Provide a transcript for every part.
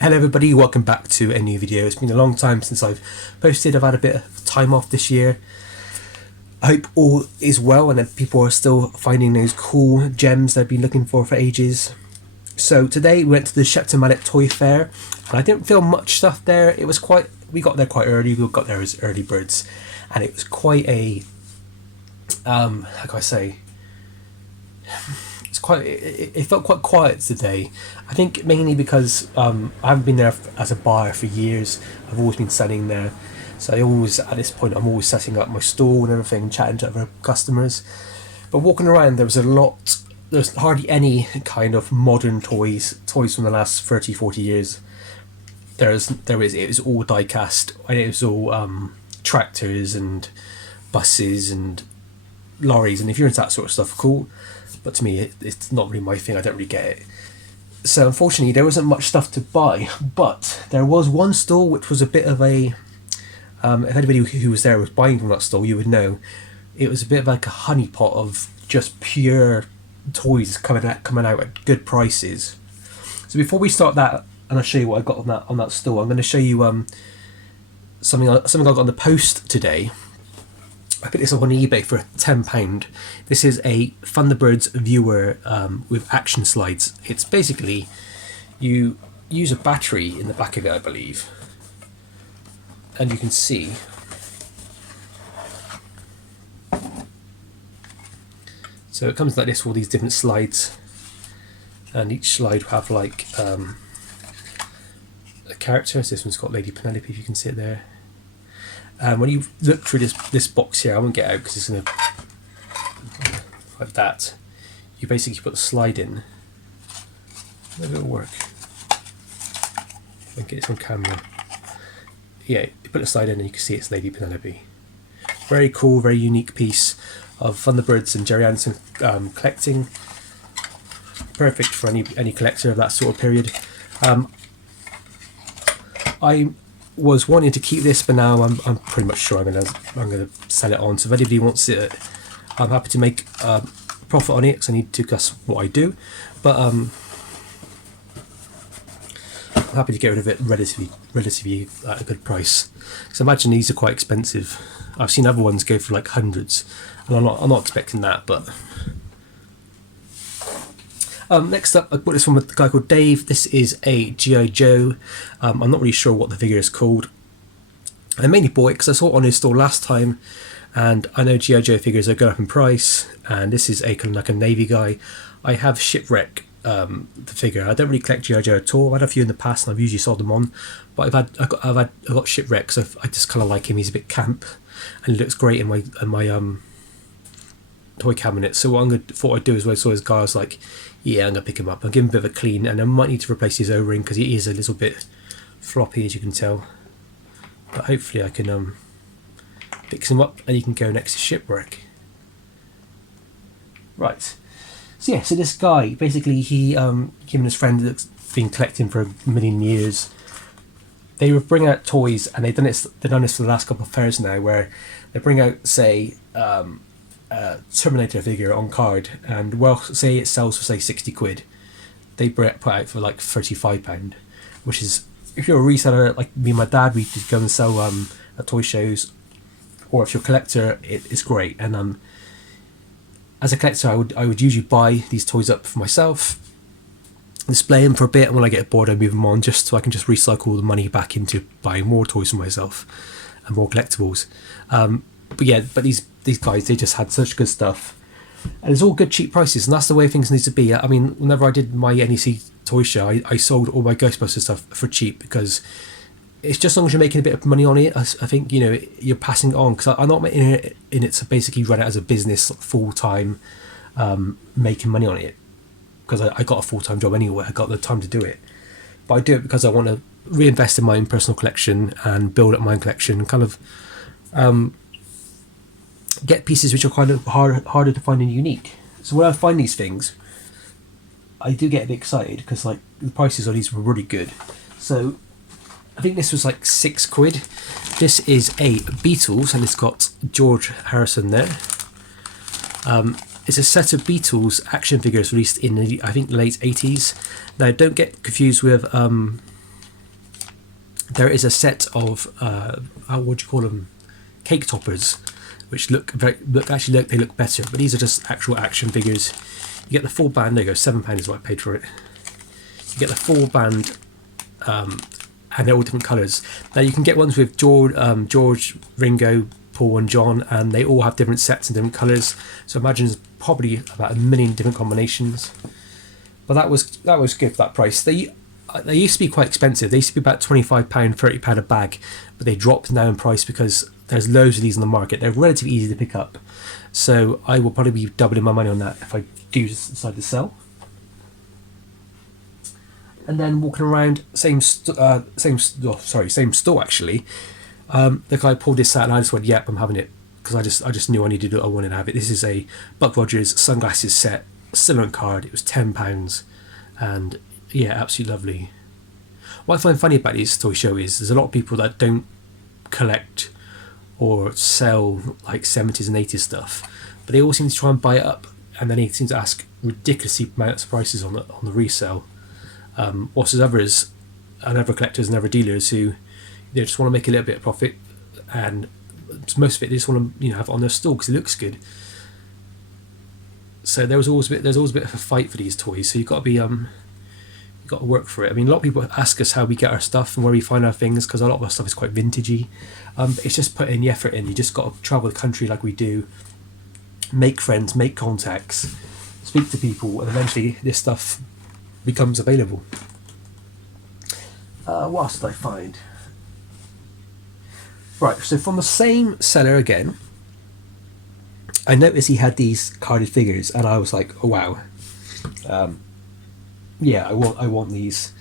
Hello everybody, welcome back to a new video. It's been a long time since I've posted. I've had a bit of time off this year. I hope all is well and that people are still finding those cool gems they've been looking for ages. So today we went to the Shepton Mallet Toy Fair and I didn't film much stuff there. We got there quite early, we got there as early birds, and it was quite a, how can I say, it felt quite quiet today. I think mainly because I haven't been there as a buyer for years. I've always been selling there, so at this point I'm always setting up my stall and everything, chatting to other customers. But walking around, there's hardly any kind of modern toys from the last 30-40 years. It was all die cast, and it was all tractors and buses and lorries, and if you're into that sort of stuff, cool. But to me, it's not really my thing. I don't really get it. So unfortunately, there wasn't much stuff to buy. But there was one stall which was a bit of a... if anybody who was there was buying from that stall, you would know. It was a bit of like a honeypot of just pure toys coming out at good prices. So before we start that, and I'll show you what I got on that stall, I'm going to show you something I got on the post today. I picked this up on eBay for £10. This is a Thunderbirds viewer with action slides. It's basically, you use a battery in the back of it, I believe, and you can see so it comes like this, all these different slides, and each slide will have like a character. So this one's got Lady Penelope, if you can see it there. When you look through this box here, I won't get out because it's going to, like that, you basically put the slide in. Maybe it'll work. If I can get this on camera. Yeah, you put the slide in and you can see it's Lady Penelope. Very cool, very unique piece of Thunderbirds and Jerry Anderson collecting. Perfect for any collector of that sort of period. I was wanting to keep this, but now I'm pretty much sure I'm gonna sell it on. So if anybody wants it, I'm happy to make a profit on it because I need to guess what I do. But I'm happy to get rid of it relatively at a good price. So imagine these are quite expensive. I've seen other ones go for like hundreds, and I'm not expecting that. But next up, I bought this one with a guy called Dave. This is a G.I. Joe. I'm not really sure what the figure is called. I mainly bought it because I saw it on his store last time, and I know G.I. Joe figures are going up in price, and this is a kind of like a Navy guy. I have Shipwreck, the figure. I don't really collect G.I. Joe at all. I've had a few in the past and I've usually sold them on, but I've got Shipwreck, so I just kind of like him. He's a bit camp and he looks great in my toy cabinet. So what I thought I'd do is when I saw this guy, I was like, yeah, I'm going to pick him up. I'll give him a bit of a clean, and I might need to replace his O-ring because he is a little bit floppy, as you can tell. But hopefully I can fix him up and he can go next to Shipwreck. Right. So yeah, so this guy, basically him and his friend that's been collecting for a million years, they would bring out toys, and they've done this for the last couple of fairs now, where they bring out, say, Terminator figure on card, and well, say it sells for say 60 quid, they put out for like £35, which is, if you're a reseller like me and my dad, we could go and sell at toy shows, or if you're a collector, it's great. And as a collector, I would usually buy these toys up for myself, display them for a bit, and when I get bored I move them on, just so I can just recycle the money back into buying more toys for myself and more collectibles. But these guys, they just had such good stuff, and it's all good cheap prices, and that's the way things need to be. I mean, whenever I did my NEC toy show, I sold all my Ghostbusters stuff for cheap, because it's just, as long as you're making a bit of money on it, I think, you know, you're passing it on, because I'm not in it to basically run it as a business full time, making money on it, because I got a full-time job anyway. I got the time to do it, but I do it because I want to reinvest in my own personal collection and build up my own collection, and kind of get pieces which are kind of harder to find and unique. So when I find these things, I do get a bit excited, because like the prices on these were really good. So I think this was like £6. This is a Beatles, and it's got George Harrison there. It's a set of Beatles action figures released in the, I think, late 80s. Now, don't get confused with there is a set of what do you call them, cake toppers, which look actually they look better, but these are just actual action figures. You get the full band. There you go, £7 is what I paid for it. You get the full band, and they're all different colours. Now you can get ones with George, Ringo, Paul and John, and they all have different sets and different colours. So imagine there's probably about 1 million different combinations. But that was good for that price. They used to be quite expensive. They used to be about £25, £30 a bag, but they dropped now in price because there's loads of these on the market. They're relatively easy to pick up. So I will probably be doubling my money on that if I do decide to sell. And then walking around, same store actually. The guy pulled this out and I just went, yep, I'm having it, because I just knew I wanted to have it. This is a Buck Rogers sunglasses set, still on card. It was £10, and yeah, absolutely lovely. What I find funny about this toy show is there's a lot of people that don't collect or sell like 70s and 80s stuff, but they all seem to try and buy it up, and then they seem to ask ridiculously amounts of prices on the resale. Whilst there's others, and other collectors and other dealers who just want to make a little bit of profit, and most of it they just want to have it on their stall because it looks good. So there's always a bit of a fight for these toys. So you've got to be you've got to work for it. I mean, a lot of people ask us how we get our stuff and where we find our things, because a lot of our stuff is quite vintagey. But it's just putting the effort in. You just got to travel the country like we do, make friends, make contacts, speak to people, and eventually this stuff becomes available. What else did I find? Right, so from the same seller again, I noticed he had these carded figures, and I was like, oh wow, yeah, I want these.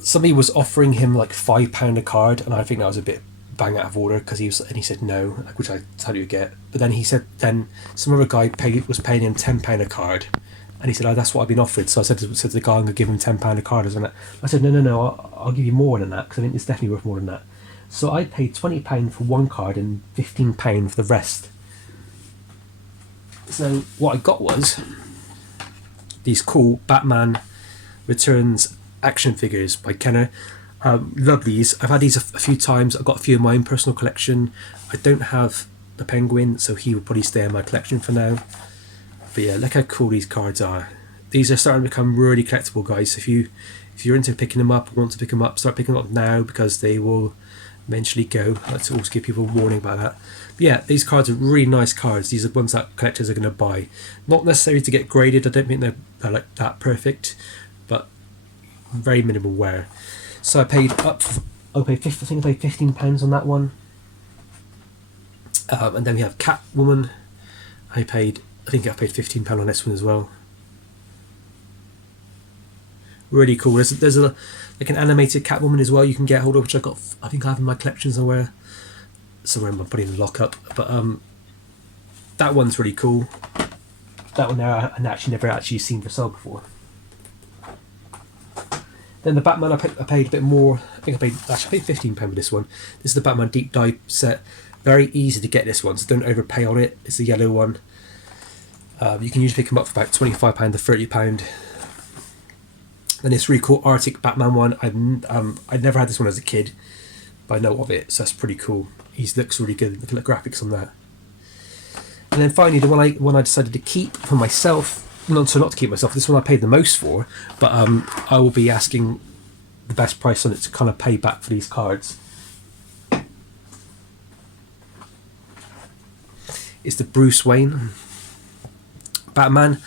Somebody was offering him like £5 a card, and I think that was a bit bang out of order, because he said no, which I totally get. But then he said some other guy was paying him £10 a card, and he said, oh, that's what I've been offered. So I said to the guy, I'm going to give him £10 a card. I said, no, I'll give you more than that, because I think it's definitely worth more than that. So I paid £20 for one card and £15 for the rest. So what I got was these cool Batman Returns action figures by Kenner. Love these. I've had these a few times. I've got a few in my own personal collection. I don't have the Penguin, so he will probably stay in my collection for now. But yeah, look how cool these cards are. These are starting to become really collectible, guys. So if you're into picking them up, want to pick them up, start picking them up now, because they will eventually go. Let's also give people a warning about that. But yeah, these cards are really nice cards. These are ones that collectors are going to buy. Not necessarily to get graded. I don't think they're like that perfect, but very minimal wear. So I paid £15 on that one. And then we have Catwoman. I paid £15 on this one as well. Really cool. There's like an animated Catwoman as well you can get hold of, which I think I have in my collection somewhere in my putting in the lockup. But that one's really cool. That one there I never actually seen for sale before. Then the Batman I paid a bit more. I paid £15 for this one. This is the Batman Deep Dive set. Very easy to get this one, so don't overpay on it. It's the yellow one. You can usually pick them up for about £25 to £30. Then this really cool Arctic Batman one. I'd never had this one as a kid, but I know of it, so that's pretty cool. He looks really good. Look at the graphics on that. And then finally, the one I decided to keep for myself. Not to keep myself. This one I paid the most for, but I will be asking the best price on it to kind of pay back for these cards. It's the Bruce Wayne Batman.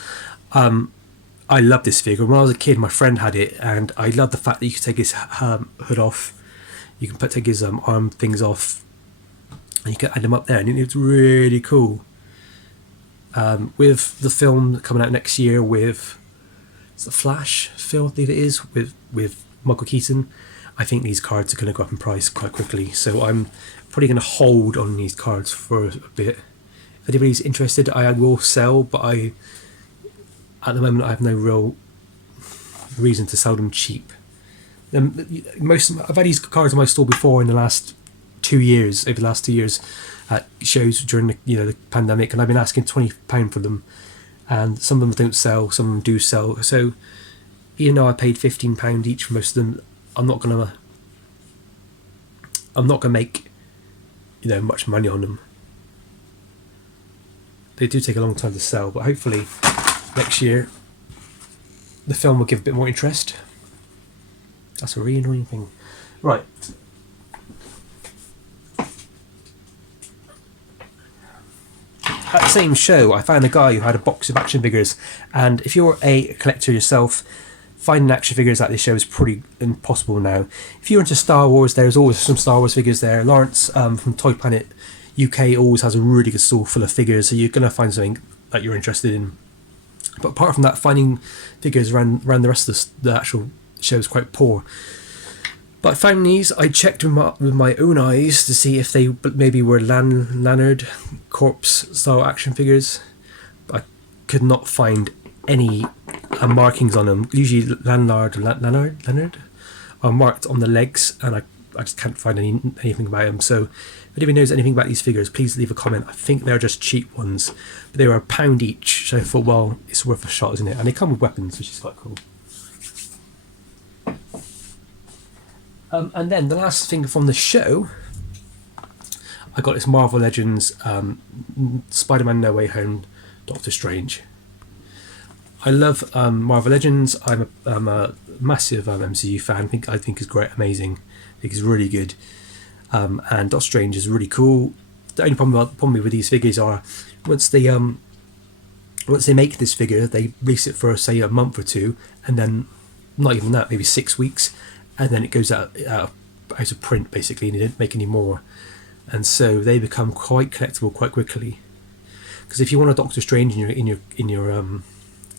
I love this figure. When I was a kid, my friend had it, and I love the fact that you can take his hood off, you can take his arm things off, and you can add them up there, and it's really cool. With the film coming out next year with the Flash film, I believe it is, with Michael Keaton, I think these cards are going to go up in price quite quickly. So I'm probably going to hold on these cards for a bit. If anybody's interested, I will sell, but at the moment I have no real reason to sell them cheap. I've had these cards in my store before in the last 2 years, over the last 2 years, at shows during the pandemic, and I've been asking £20 for them, and some of them don't sell, some of them do sell. So even though I paid £15 each for most of them, I'm not gonna make, you know, much money on them. They do take a long time to sell, but hopefully next year the film will give a bit more interest. That's a really annoying thing. Right. At the same show, I found a guy who had a box of action figures, and if you're a collector yourself, finding action figures at this show is pretty impossible now. If you're into Star Wars, there's always some Star Wars figures there. Lawrence from Toy Planet UK always has a really good store full of figures, so you're going to find something that you're interested in. But apart from that, finding figures around the rest of the actual show is quite poor. But I found these. I checked them up with my own eyes to see if they maybe were Lanyard Corpse style action figures. But I could not find any markings on them. Usually Lanyard are marked on the legs, and I just can't find anything about them. So if anyone knows anything about these figures, please leave a comment. I think they're just cheap ones, but they were £1 each, so I thought, well, it's worth a shot, isn't it? And they come with weapons, which is quite cool. And then the last thing from the show, I got this Marvel Legends Spider-Man No Way Home Doctor Strange. I love Marvel Legends. I'm a massive MCU fan. I think it's great, amazing. I think it's really good. And Doctor Strange is really cool. The only problem with these figures are once they make this figure, they release it for say a month or two, and then not even that, maybe 6 weeks, and then it goes out of print basically, and they don't make any more, and so they become quite collectible quite quickly. Because if you want a Doctor Strange in your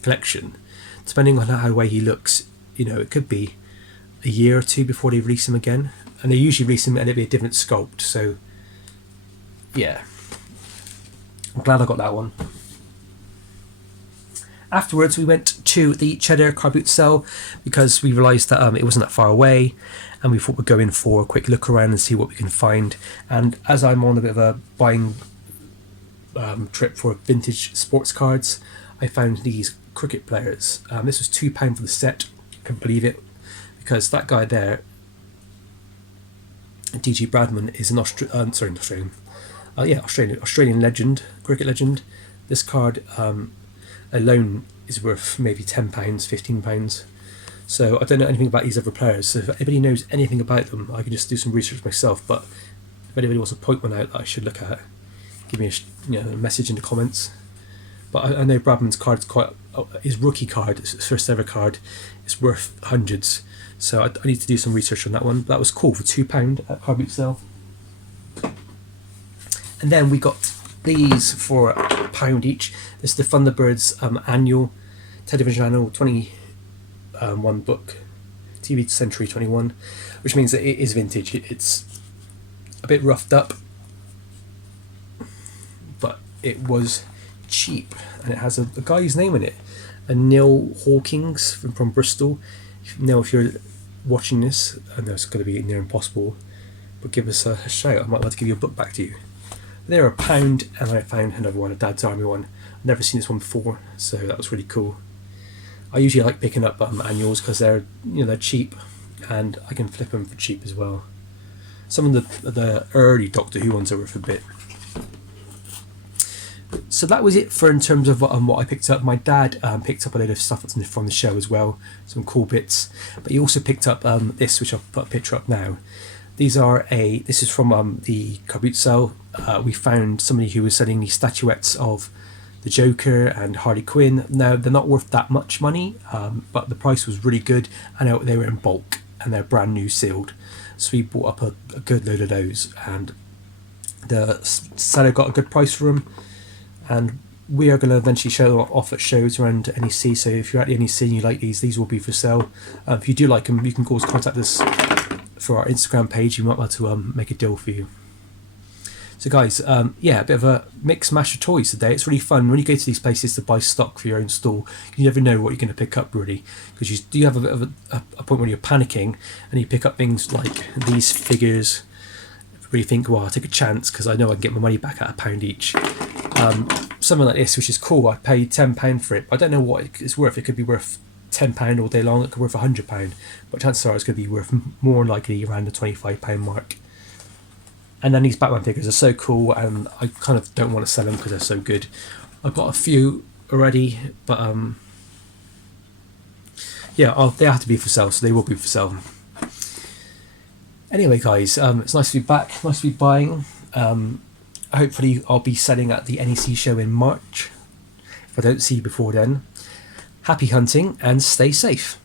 collection, depending on how way he looks, you know, it could be a year or two before they release him again, and they usually release him and it'll be a different sculpt. So yeah, I'm glad I got that one. Afterwards, we went to the Cheddar car boot sale because we realised that it wasn't that far away, and we thought we'd go in for a quick look around and see what we can find. And as I'm on a bit of a buying trip for vintage sports cards, I found these cricket players. This was £2 for the set. I couldn't believe it, because that guy there, DG Bradman, is an Australian legend, cricket legend. This card alone is worth maybe £10, £15. So I don't know anything about these other players. So if anybody knows anything about them, I can just do some research myself. But if anybody wants to point one out that I should look at, give me a message in the comments. But I know Bradman's card is his rookie card, his first ever card, is worth hundreds. So I need to do some research on that one. That was cool for £2 at car boot sale. And then we got these for £1 each. This is the Thunderbirds annual television annual 21 book, TV Century 21, which means that it is vintage. It's a bit roughed up, but it was cheap, and it has a guy's name in it, a Neil Hawkins from Bristol. Neil, if you're watching this, I know it's going to be near impossible, but give us a shout. I might like to give you a book back to you. They're £1, and I found another one, a Dad's Army one. I've never seen this one before, so that was really cool. I usually like picking up annuals because they're cheap, and I can flip them for cheap as well. Some of the early Doctor Who ones are worth a bit. So that was it in terms of what I picked up. My dad picked up a load of stuff from the show as well, some cool bits. But he also picked up this, which I'll put a picture up now. This is from the car boot sale. We found somebody who was selling these statuettes of the Joker and Harley Quinn. Now, they're not worth that much money, but the price was really good, and they were in bulk, and they're brand new sealed. So we bought up a good load of those, and the seller got a good price for them. And we are going to eventually show them off at shows around NEC. So if you're at the NEC and you like these will be for sale. If you do like them, you can always contact us for our Instagram page. You might want to make a deal for you. So guys, a bit of a mix mash of toys today. It's really fun when you go to these places to buy stock for your own store. You never know what you're going to pick up, really, because you do have a bit of a point where you're panicking and you pick up things like these figures. Where you think, well, I'll take a chance because I know I can get my money back at £1 each. Something like this, which is cool. I paid £10 for it. I don't know what it's worth. It could be worth £10 all day long, it could be worth £100, but chances are it's going to be worth more likely around the £25 mark. And then these Batman figures are so cool, and I kind of don't want to sell them because they're so good. I've got a few already, but yeah, they have to be for sale, so they will be for sale. Anyway, guys, it's nice to be back, nice to be buying. Hopefully I'll be selling at the NEC show in March. If I don't see you before then, happy hunting and stay safe.